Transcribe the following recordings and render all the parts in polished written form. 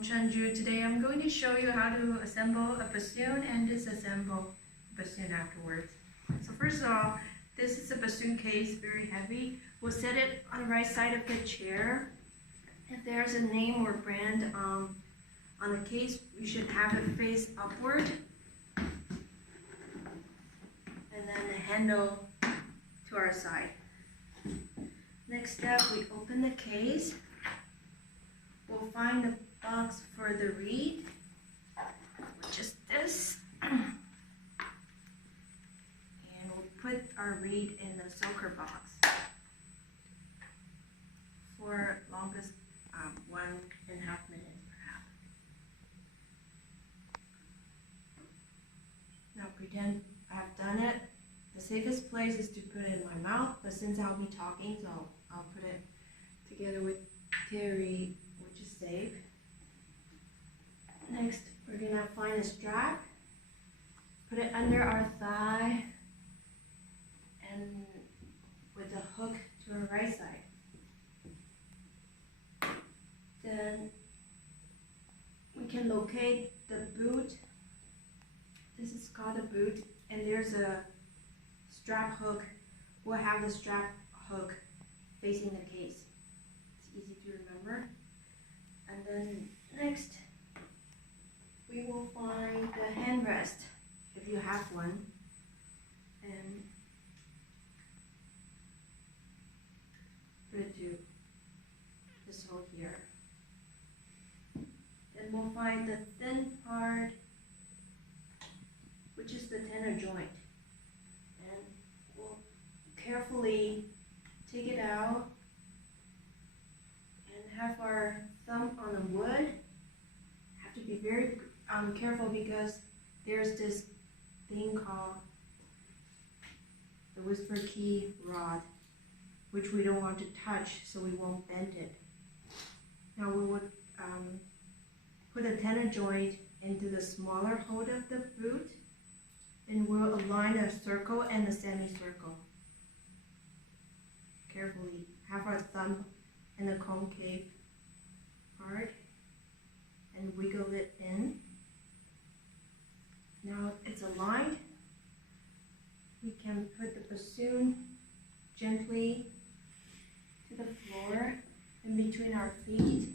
Chanju. Today I'm going to show you how to assemble a bassoon and disassemble a bassoon afterwards. So first of all, this is a bassoon case, very heavy. We'll set it on the right side of the chair. If there's a name or brand on the case, you should have it face upward. And then the handle to our side. Next step, we open the case. We'll find the box for the reed, which is this. And we'll put our reed in the soaker box for longest 1.5 minutes perhaps. Now pretend I've done it. The safest place is to put it in my mouth, but since I'll be talking, so I'll put it together with Terry, which is safe. Next, we're gonna find a strap, put it under our thigh, and with the hook to our right side. Then we can locate the boot. This is called a boot, and there's a strap hook. We'll have the strap hook facing the case. It's easy to remember. And then next, we will find the handrest, if you have one, and put it to this hole here. Then we'll find the thin part, which is the tenor joint. And we'll carefully take it out and have our thumb on the wood. Have to be very careful because there's this thing called the whisper key rod, which we don't want to touch so we won't bend it. Now we would put a tenor joint into the smaller hole of the boot, and we'll align a circle and a semicircle. Carefully have our thumb in the concave part and wiggle it in. Now it's aligned. We can put the bassoon gently to the floor in between our feet.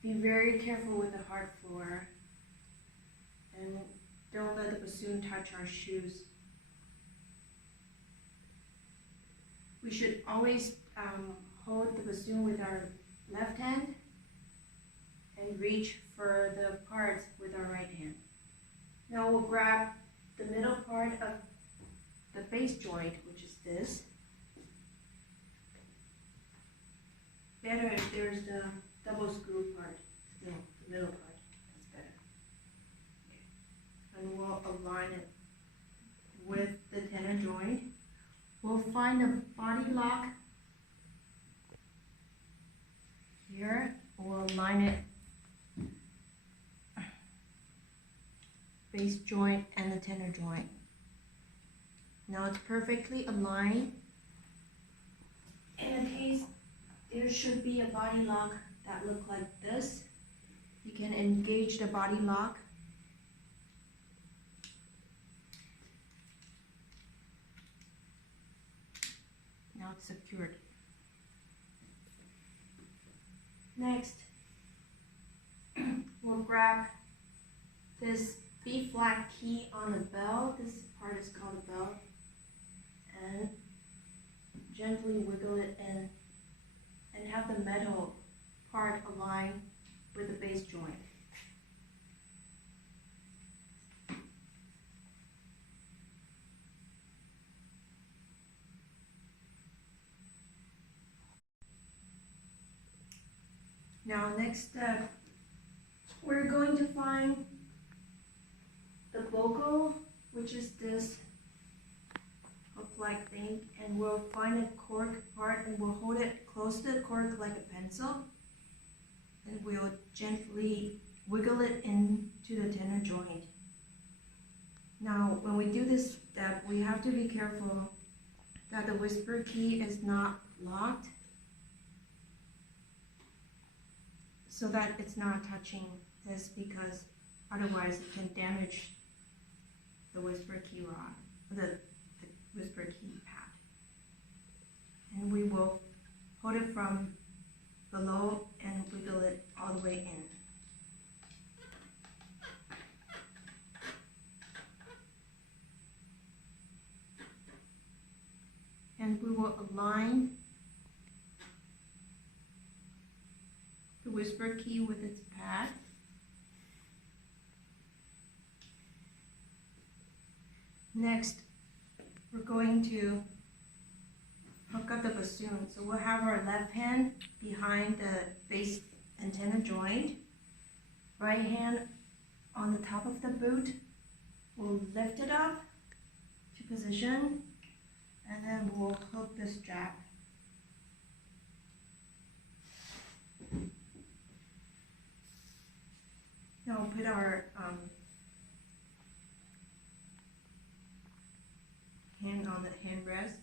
Be very careful with the hard floor and don't let the bassoon touch our shoes. We should always hold the bassoon with our left hand and reach for the parts with our right hand. Now we'll grab the middle part of the bass joint, which is this. Better if there's the double screw part, still the middle part, that's better. Okay. And we'll align it with the tenor joint. We'll find a body lock here. We'll align it, bass joint and the tenor joint. Now it's perfectly aligned. In case there should be a body lock that look like this, you can engage the body lock. Now it's secured. Next, we'll grab this B flat key on the bell. This part is called a bell. And gently wiggle it in and have the metal part align with the bass joint. Now next step, we're going to find the bogle, which is this hook-like thing, and we'll find a cork part and we'll hold it close to the cork like a pencil. And we'll gently wiggle it into the tenor joint. Now when we do this step, we have to be careful that the whisper key is not locked. so that it's not touching this, because otherwise it can damage the whisper key rod, the whisper key pad. And we will hold it from below and wiggle it all the way in. And we will align the whisper key with its pad. Next, we're going to hook up the bassoon. So we'll have our left hand behind the bass antenna joint, right hand on the top of the boot. We'll lift it up to position, and then we'll hook the strap. Now we'll put our hand on the handrest.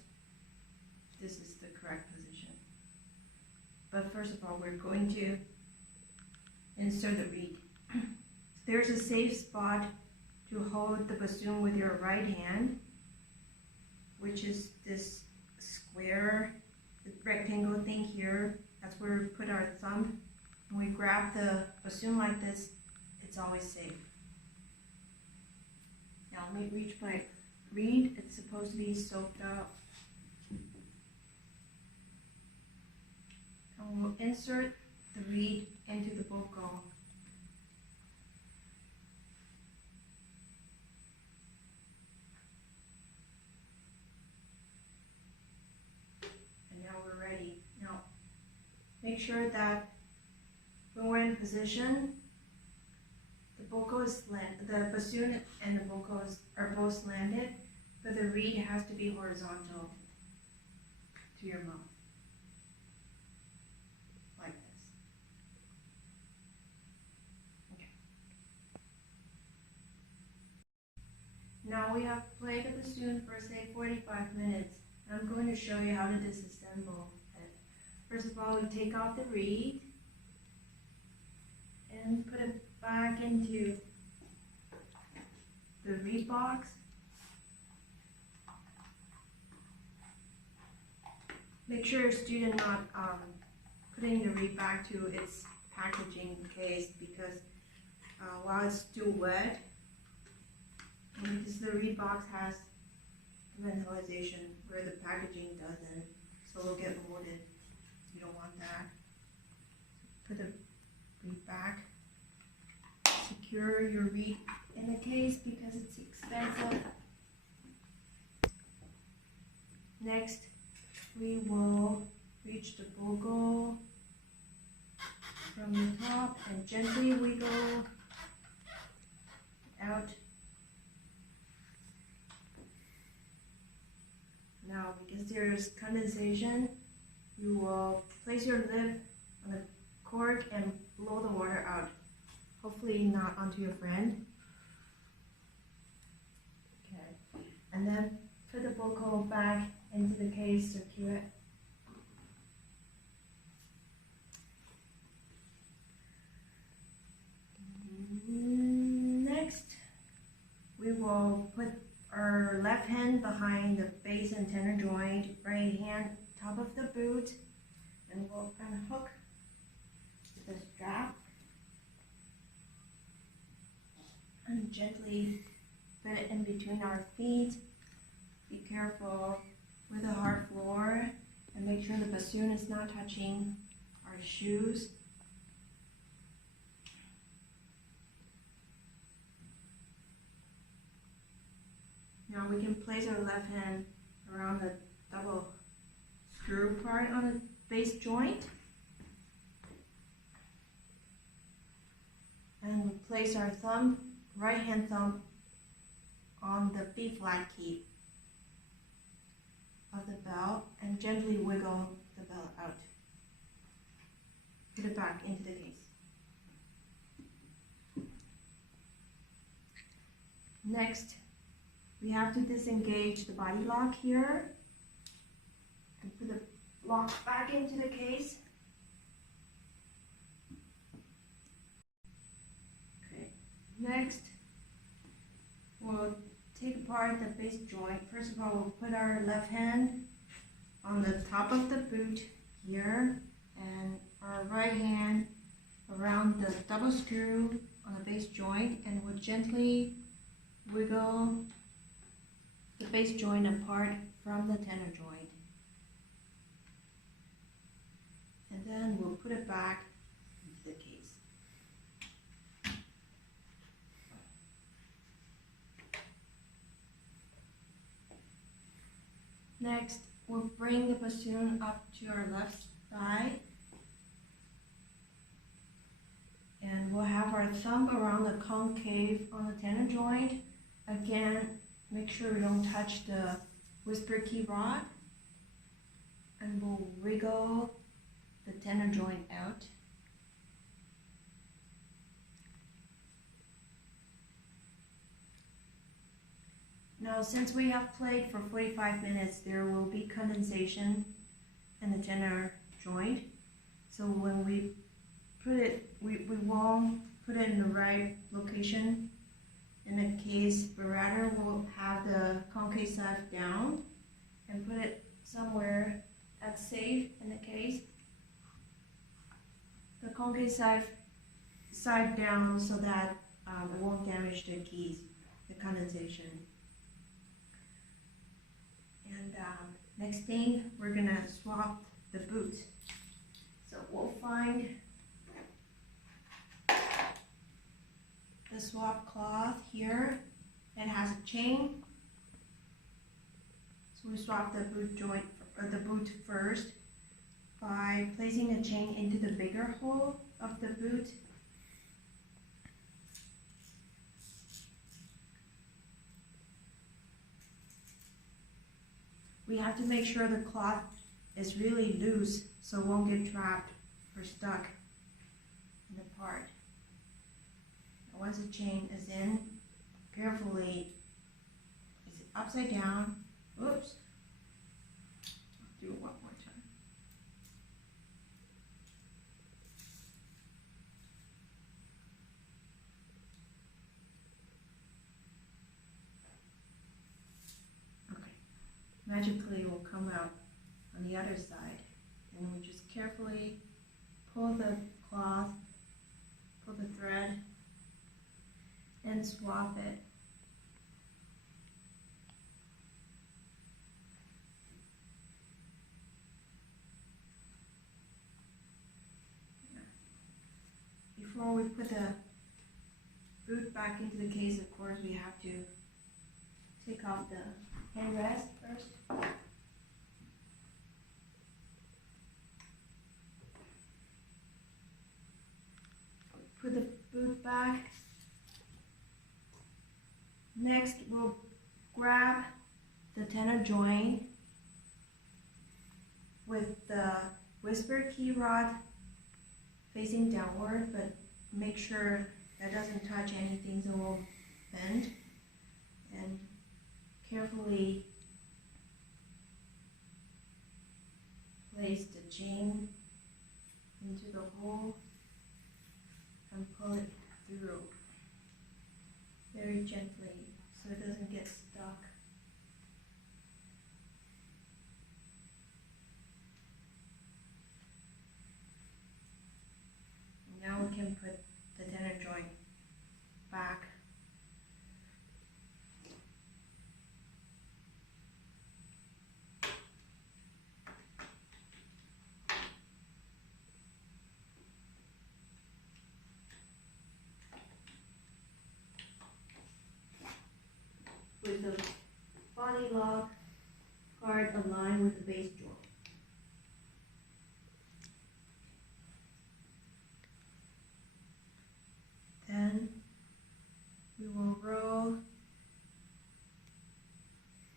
This is the correct position. But first of all, we're going to insert the reed. There's a safe spot to hold the bassoon with your right hand, which is this square, the rectangle thing here. That's where we put our thumb. When we grab the bassoon like this, it's always safe. Now let me reach my reed. It's supposed to be soaked up. And we'll insert the reed into the bocal. And now we're ready. Now make sure that when we're in position, the bocal is slanted, the bassoon and the bocal are both slanted, but the reed has to be horizontal to your mouth, like this. Okay. Now we have played the bassoon for say 45 minutes. I'm going to show you how to disassemble it. First of all, we take off the reed and put it back into the reed box. Make sure your student not putting the reed back to its packaging case, because while it's still wet, and because the reed box has ventilation where the packaging doesn't, so it'll get molded. You don't want that. Put the reed back. Secure your reed in the case because it's expensive. Next, we will reach the bocal from the top and gently wiggle out. Now, because there's condensation, you will place your lid on the cork and blow the water out. Hopefully not onto your friend. Okay. And then put the bocal back into the case, secure it. Next, we will put our left hand behind the bass antenna joint, right hand top of the boot, and we'll unhook the strap and gently put it in between our feet. Be careful with the hard floor and make sure the bassoon is not touching our shoes. Now we can place our left hand around the double screw part on the bass joint. And we place our thumb, right hand thumb, on the B flat key of the bell and gently wiggle the bell out. Put it back into the case. Next, we have to disengage the body lock here and put the lock back into the case. apart the base joint, first of all, we'll put our left hand on the top of the boot here, and our right hand around the double screw on the base joint, and we'll gently wiggle the base joint apart from the tenor joint. And then we'll put it back into the case. Next, we'll bring the bassoon up to our left side. And we'll have our thumb around the concave on the tenor joint. Again, make sure we don't touch the whisper key rod. And we'll wiggle the tenor joint out. Now, since we have played for 45 minutes, there will be condensation in the tenor joint. So when we put it, we won't put it in the right location in the case, but rather we'll have the concave side down and put it somewhere that's safe in the case. The concave side down so that it won't damage the keys, the condensation. And next thing, we're gonna swap the boot. So we'll find the swap cloth here that has a chain. So we swap the boot joint, or the boot first, by placing a chain into the bigger hole of the boot. We have to make sure the cloth is really loose so it won't get trapped or stuck in the part. And once the chain is in, carefully place it upside down. Oops. I'll do it one more time. Magically will come out on the other side, and we just carefully pull the cloth, pull the thread, and swap it. Before we put the boot back into the case, of course, we have to take off the handrest first. Put the boot back. Next, we'll grab the tenor joint with the whisper key rod facing downward, but make sure that doesn't touch anything so it won't bend. And carefully place the chain into the hole and pull it through very gently so it doesn't get stuck. Now we can put the tenor joint back. With the body lock part aligned with the base joint. Then we will roll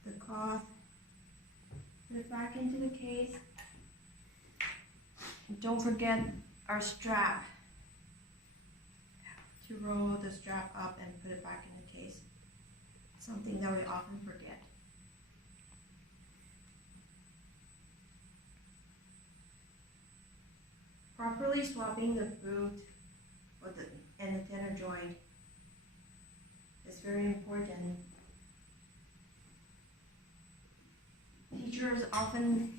the cloth, put it back into the case. And don't forget our strap. To roll the strap up and put it back in the case. Something that we often forget. Properly swapping the boot and the tenor joint is very important teachers often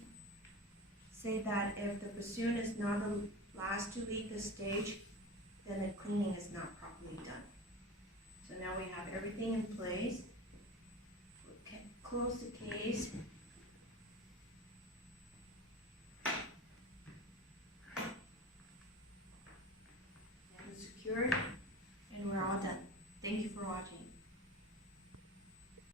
say that if the bassoon is not the last to leave the stage, then the cleaning is not properly done. So now we have everything in place. Okay, close the case. And secure it.